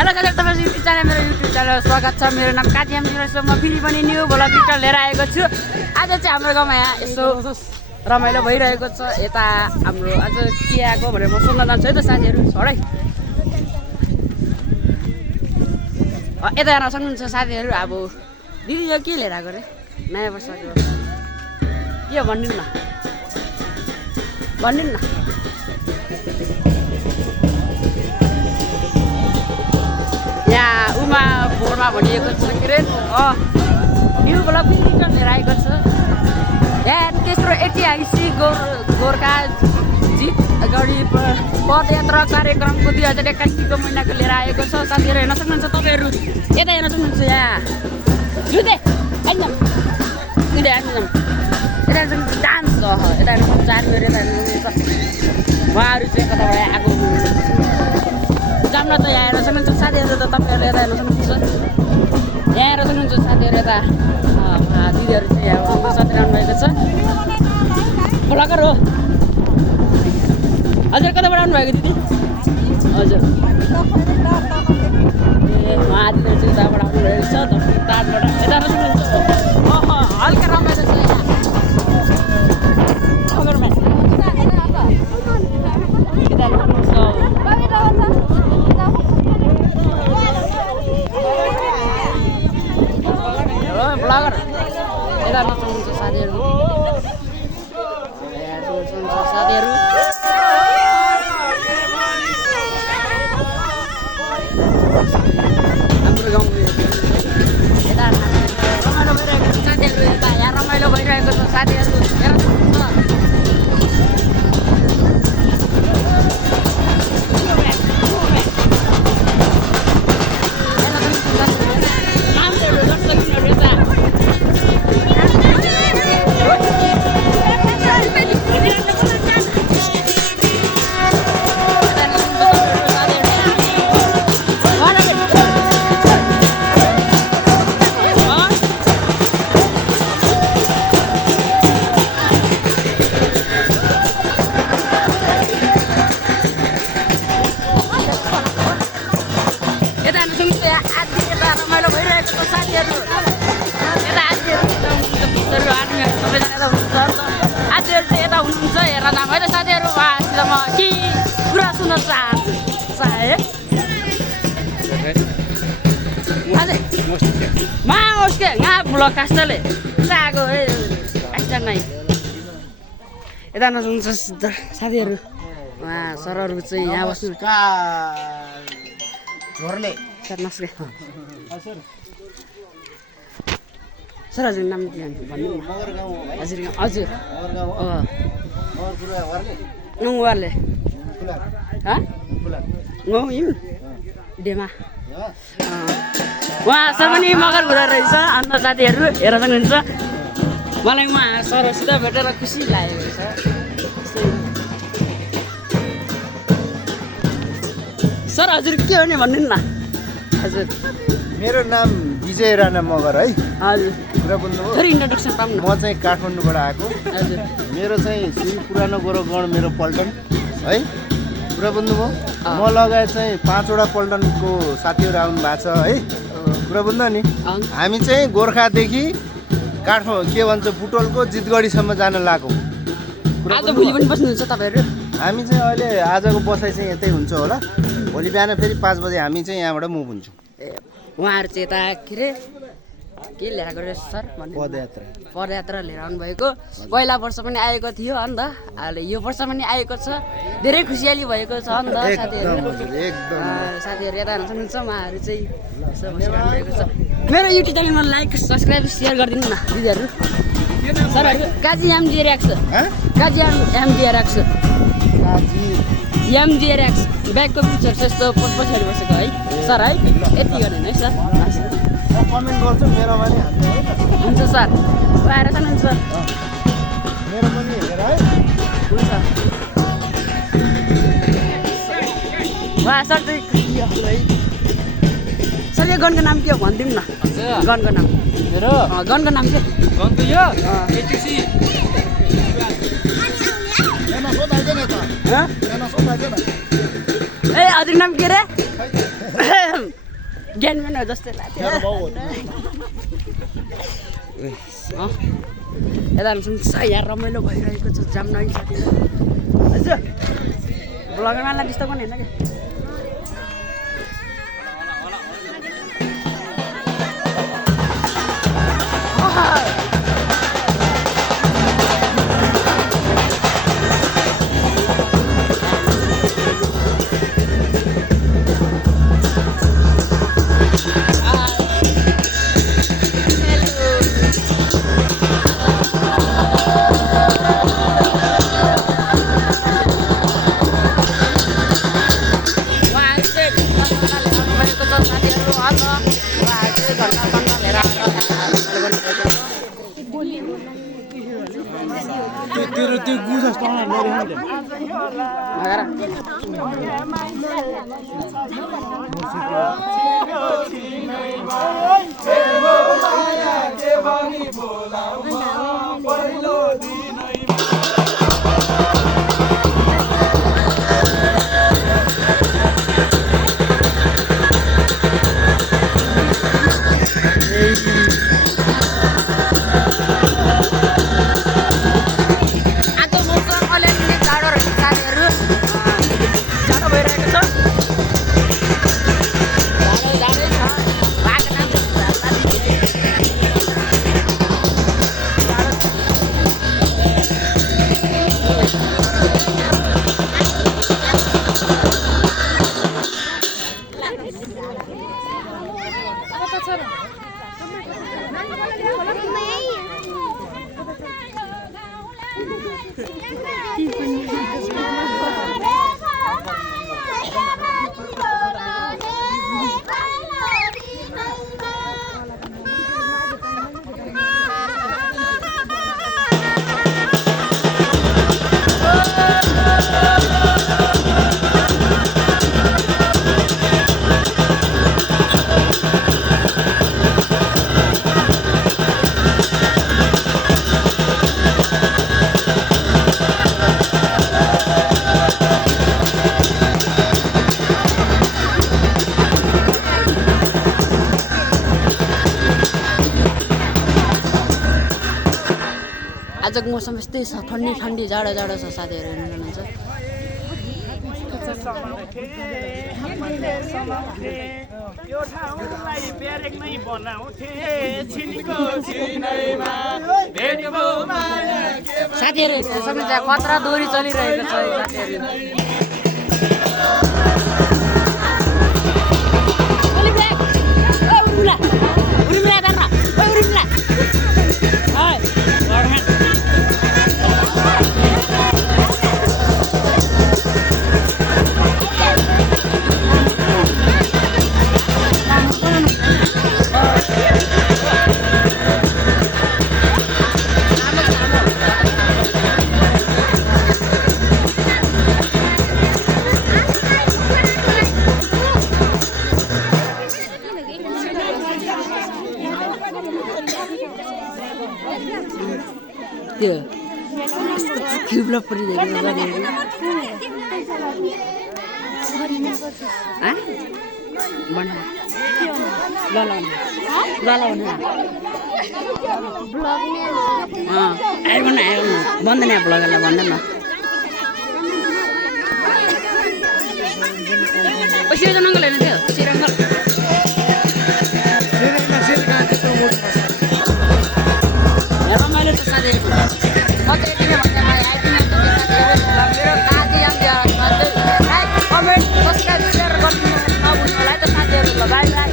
Hello guys तपाईहरु YouTube channel मेरो YouTube channel स्वागत छ। मेरो नाम काजियाम रहेछ। म फेरि पनि न्यू भ्लग भिडियो लिएर आएको छु। आज चाहिँ हाम्रो गाउँमा यहाँ यसो रमाइलो भइरहेको छ। यता हाम्रो आज के आएको भनेर म सोध्न जान्छु है त साथीहरु सडै। यता हेर्न सक्नुहुन्छ साथीहरु। अब दिदी यो के लिएर आएको रे नयाँ वर्षको के भन्दिनु न भन्दिनु न। यहाँ उमा फोरमा भनिएको छ के रे न्यू भ्लग भिडियो लिएर आएको छ। यहाँ तेस्रो ऐतिहासिक गोर्खा जित अगाडि पदयात्रा कार्यक्रमको 2021को महिनाको लिएर आएको छ। साथीहरु हेर्न सक्नुहुन्छ तपाईहरु। यता हेर्न सक्नुहुन्छ यहाँ जुते एकदम यता डान्स यता हेर्न चारहरू यता हेर्नु उहाँहरू चाहिँ कताबाट आएको जाम्न त यहाँ हेर्न सक्नुहुन्छ साथीहरु। त तपाईहरुले यता हेर्न सक्नुहुन्छ यहाँ हेर्न सक्नुहुन्छ साथीहरु। यता दिदीहरु चाहिँ यहाँ साथीहरु भएको छ। ब्लगर हो हजुर। कताबाट आउनुभएको दिदी? हजुर ए उहाँ दिदीहरु चाहिँ उताबाट आउनुभएको छ। तारबाट यता हेर्न सक्नुहुन्छ हल्का रमाइलो छ यहाँ। ब्लगर यता नचाउनुहुन्छ साथीहरु। साथीहरु हाम्रो गाउँ यता रमाइलो भइरहेको छ साथीहरु। यता यहाँ रमाइलो भइरहेको छ साथीहरु। ब्लग कास्टले आएको एक्स्ट्रा नै यता नसुन्छ साथीहरु। उहाँ सरहरु चाहिँ यहाँ बस्नु झोरले सर नमस्ते सर। हजुर नाम के भन्नु? हजुर हजुर नङवारले डेमा उहाँ सर पनि मगर घुरा रहेछ। अन्त साथीहरु हेर सक्नुहुन्छ मलाई उहाँ सरसित भेटेर खुसी लागेको छ। सर हजुर के हो नि भन्दिनु न। हजुर मेरो नाम विजय राणा मगर है। हजुर कुरा बुझ्नुभयो? थोरै इन्ट्रोडक्सन पाउँ न। म चाहिँ काठमाडौँबाट आएको। हजुर मेरो चाहिँ श्री पुरानो गोरखगढ मेरो पल्टन है। कुरा बुझ्नुभयो? म लगायत चाहिँ 5वटा पल्टनको साथीहरु आउनु भएको छ है। कुरा बुझ्नु नि हामी चाहिँ गोर्खादेखि काठमाडौँ के भन्छ बुटोलको जितगढीसम्म जान लागेको। आज भोलि पनि बस्नुहुन्छ तपाईहरु? हामी चाहिँ अहिले आजको बसाइ चाहिँ यतै हुन्छ होला। भोलि बिहान फेरि 5 बजे हामी चाहिँ यहाँबाट मुभ हुन्छौँ। उहाँहरु चाहिँ यता के ल्याएको रे सर भन्नु? पदयात्रा लिएर आउनुभएको। पहिला वर्ष पनि आएको थियो अन्त अहिले यो वर्ष पनि आएको छ। धेरै खुसियाली भएको छ अन्त साथीहरु। साथीहरु यता हेर्न सक्नुहुन्छ उहाँहरु चाहिँ यसो बसिरहनु भएको छ। मेरो युट्युब च्यानलमा लाइक सब्स्क्राइब सेयर गरिदिनु न दिदीहरु। सरहरु काजियाम जिरेक्स एमजिआरएक्स एमजिआरएक्स ब्याकको पिक्चर यस्तो पछाडि बसेको है सर है। यति गर्दैन है सर। कमेन्ट गर्छु मेरोमा नि हाल्नु है त। हुन्छ सर आएर सक्नुहुन्छ मेरो पनि हेरेर है। हुन्छ वाह सर चाहिँ सर यो गनको नाम के हो भनिदिनु न। गनको नाम मेरो गनको नाम चाहिँ गनको यो एटीसी ए हजुर नाम के रे? ज्ञानमेन हो जस्तै लाग्थ्यो यता यहाँ रमाइलो भइरहेको छ जामनगर साथीहरू हजुर ब्लगरमालाई त्यस्तो पनि होइन क्या त्यो गुजस आजको मौसम यस्तै छ ठन्डी ठन्डी जाडो जाडो छ साथीहरू हेर्नुहुन्छ साथीहरू सक्नुहुन्छ खतरा दोहोरी चलिरहेको छ साथीहरू त्यो क्युबला परिरहेको छ साथीहरू भन्दैन ब्लगरलाई भन्दैन सिरङ्गल हेर्नु थियो सिरङ्गल रमाइलो छ साथीहरू कमेन्ट सब्सक्राइब सेयर गर्नु नभुल्नु होला है त साथीहरू ल बाई बाई